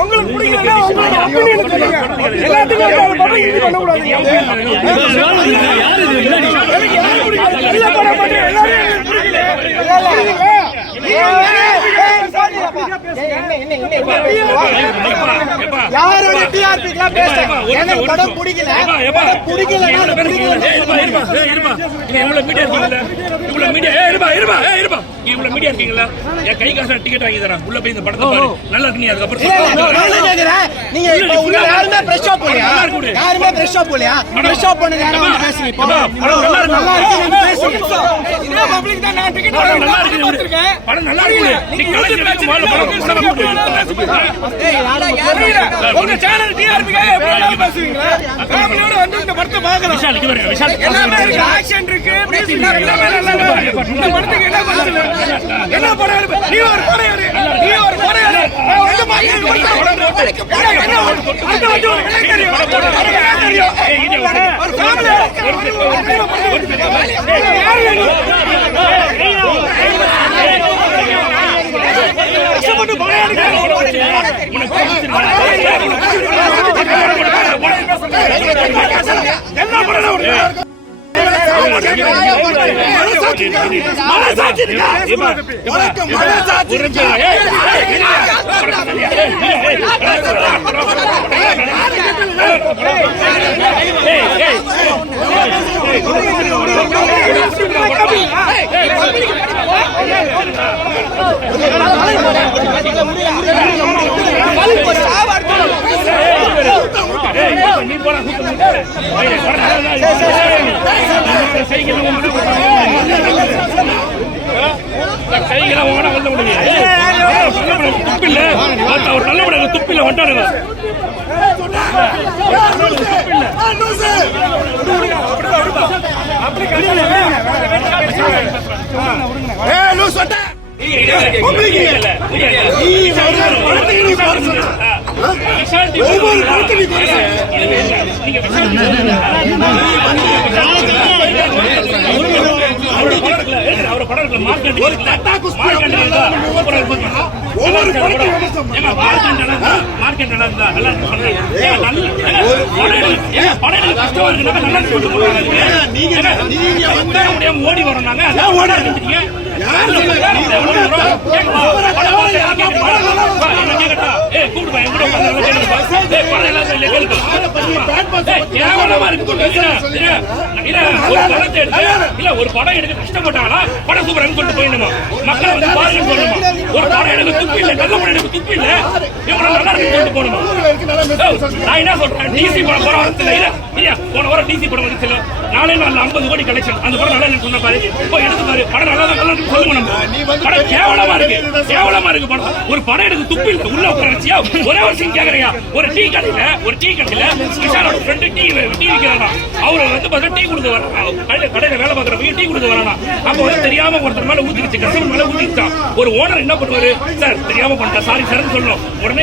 உங்களுக்கு பிடிக்கலன்னா உங்களோட ஒபினியன் சொல்லுங்க. எல்லாத்துக்கும் அவர் பப்ளிக் இது பண்ண கூடாது. இல்ல பண்ண மாட்டேன். எல்லாரும் பிடிக்கல. யாரோட டிஆர்பிக்குலாம் பேசுறேன். எனக்கு படம் பிடிக்கல. பிடிக்கலன்னா இவ்வளவு மீடியா இருக்கீங்களா? என் கை காசு டிக்கெட் வாங்கி தரேன். உள்ள போய் இந்த படத்தை பாரு. நல்லா இருக்கு. நீ அதுக்கப்புறம் நீங்க இப்ப உள்ள யாருமே பிரஷ் ஆப் போலையா? யாருமே பிரஷ் ஆப் போலையா? பிரஷ் ஆப் பண்ணி யாரும் வந்து பேசுங்க. இப்போ நல்லா இருக்கு நீங்க பேசுங்க. இந்த பப்ளிக் தான் நான் டிக்கெட் வாங்கி நல்லா இருக்கு. படம் நல்லா இருக்கு. நீ கலெக்ட் பேசி முதல்ல படம் உங்க சேனல் டிஆர்பிக்காக எப்படி பேசுவீங்களா? ஃபேமிலியோட வந்து இந்த படத்தை பார்க்கலாம். விஷால் இங்க பாருங்க. விஷால் எல்லாமே ஆக்ஷன் இருக்கு. எல்லாமே நல்லா இருக்கு. இந்த படத்துக்கு என்ன பண்ணுங்க? என்ன படம் இருக்கு? நீ ஒரு படம் எடு. நீ ஒரு படம் எடு. நான் வந்து பாக்கிறேன். என்ன அடுத்த வந்து எனக்கு தெரியும். ஒரு ஃபேமிலி கஷ்டப்பட்டு படம் எடுக்கிறேன். என்ன படம் நீ போற கைகளை ஓட வந்து துப்பில்ல அவர் நல்ல படம் துப்பில்ல வந்தாருங்க. ஓடி வரோம் நாங்க ஒரு படம் எடுக்க கஷ்டப்பட்டாங்களா படம் சூப்பர் சொல்லிட்டு போயிடணுமா? மக்களை வந்து பாருங்க சொல்லணுமா? ஒரு படம் எடுக்க துப்பி இல்லை, நல்ல படம் எடுக்க துப்பி இல்லை, இவங்க நல்லா இருக்கு சொல்லிட்டு போகணுமா? நான் என்ன சொல்றேன், டிசி படம் போற வரத்துல போன வாரம் டிசி படம் வந்துச்சு, நாளே நாள் 50 கோடி கலெக்ஷன். அந்த படம் நல்லா சொன்ன பாரு, இப்போ எடுத்து பாரு, படம் நல்லா இருக்கு சொல்லுங்க. படம் கேவலமா இருக்கு, கேவலமா இருக்கு படம். ஒரு படம் எடுக்க துப்பி இல்லை, உள்ள உட்காரச்சியா ஒரே ஒரு சீன் கேக்குறியா? ஒரு டீ கடையில விஷாலோட ஃப்ரெண்டு டீ விற்கிறானா, அவரு வந்து பார்த்தா டீ கொடுத்து வரானா, கடையில வேலை பார்க்குறவங்க டீ கொடுத்து வரானா. அப்போ வந்து தெரியாம ஒருத்தர் மேல ஊத்திருச்சு, கஸ்டமர் மேல ஊத்திருச்சான். ஒரு ஓனர் என்ன பண்ணுவாரு, சார் தெரியாம பண்ணிட்டா சாரி சார் சொல்லணும். உடனே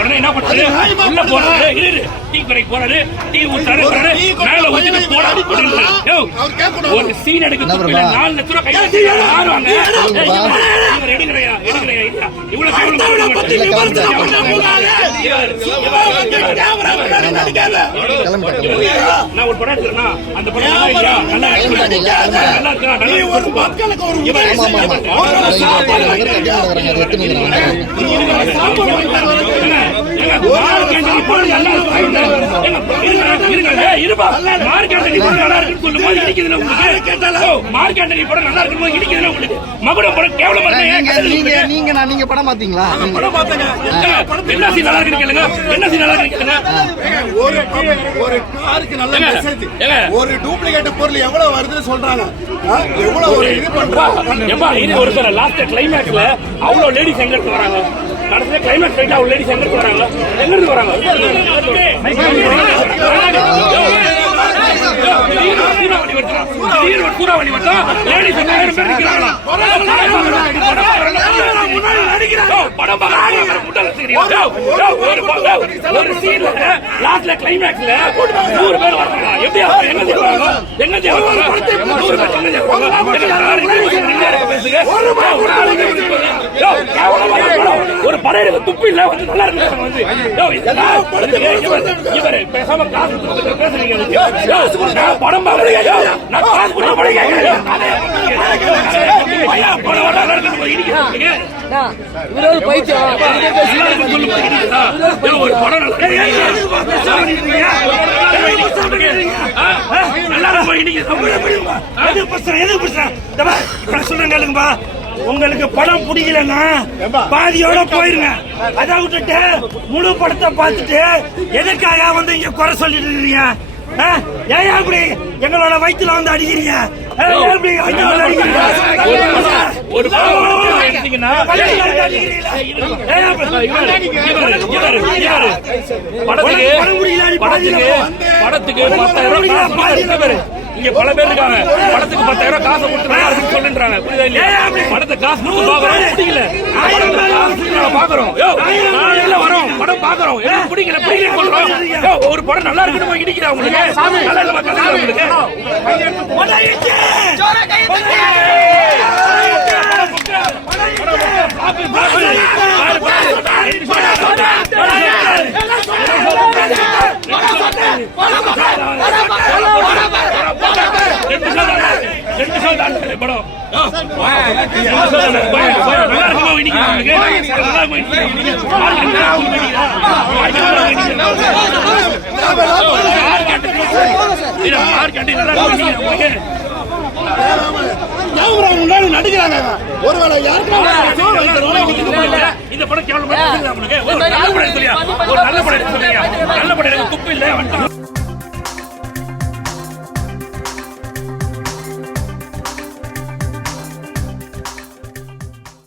உடனே என்ன பண்றாரு, உள்ள போறாரு, டீ கடைக்கு போறாரு, டீ ஊத்தாரு, மேல ஊத்திட்டு போறாரு. ஒரு சீன் எடுக்க 4 லட்சம் ரூபாய் கையில ஆறுவாங்க. எடுக்கிறையா இவ்வளவு நான் ஒரு படம் எடுக்கிறேன்னா அந்த படம் நல்லா இருக்கா, நீங்க படம் பாத்தீங்களா? என்ன சீன் நல்லா இருக்கு கேளுங்க, என்ன சீன் நல்லா இருக்கு கேளுங்க. ஒரு காருக்கு நல்ல மெசேஜ், ஒரு டூப்ளிகேட் பொருள் எவ்வளவு வருதுன்னு சொல்றாங்க, எவ்வளவு ஒரு இது பண்றாங்க. இது ஒரு சார் லாஸ்ட் கிளைமேக்ஸ்ல அவ்வளவு லேடிஸ் எங்க இருந்து வராங்க, கடைசியில கிளைமேக்ஸ் போயிட்டு அவ்வளவு லேடிஸ் எங்க இருந்து வராங்க, எங்க இருந்து வராங்க? சூறாவளி வந்தா லேடிஸ் 1000 பேர் நிக்கிறாங்களா? ஒரு சீன்ல லாஸ்ட்ல கிளைமேக்ஸ்ல 100 பேர் வராங்க. எப்படி எங்க 100 பேர் எங்க உங்களுக்கு? ஒரு படம் எடுக்க துப்பு இல்ல வந்து நல்லா இருக்கு வந்து இவரு பேசாம காசு கொடுத்து பேசுறீங்க நான் படம் பாக்குறீங்க நான் காசு கொடுத்து படம் கேட்கிறேன் படம் நல்லா இருக்கு இவரோட பைத்தியம் ஒரு படம் சொல்லுங்க உங்களுக்கு படம் பிடிக்கலன்னா பாதியோட போயிருங்க. அதை விட்டுட்டு முழு படத்தை பார்த்துட்டு எதற்காக வந்து இங்க குறை சொல்லிட்டு இருக்கீங்க? ஏன் அப்படி எங்களோட வயிற்றுல வந்து அடிக்கிறீங்க? படத்துக்கு 10,000 இங்க பல பேர் இருக்காங்க. படத்துக்கு 10,000 காசு கொடுத்து சொல்லுன்றாங்க. புரியுதா இல்லையா? படத்தை காசு கொடுத்து பாக்குறோம் பிடிக்கல பாக்குறோம் வரோம் படம் பாக்குறோம் பிடிக்கல சொல்றோம். ஒரு படம் நல்லா இருக்குன்னு இடிக்கிறா உங்களுக்கு நல்லா இல்ல உங்களுக்கு படம் நடிக்கிறாங்க. ஒருவேளை இந்த படம் கேவலம் ஒரு நல்ல படம் சொல்லியா? ஒரு நல்ல படம் சொல்லியா? நல்ல படம் துப்பு இல்ல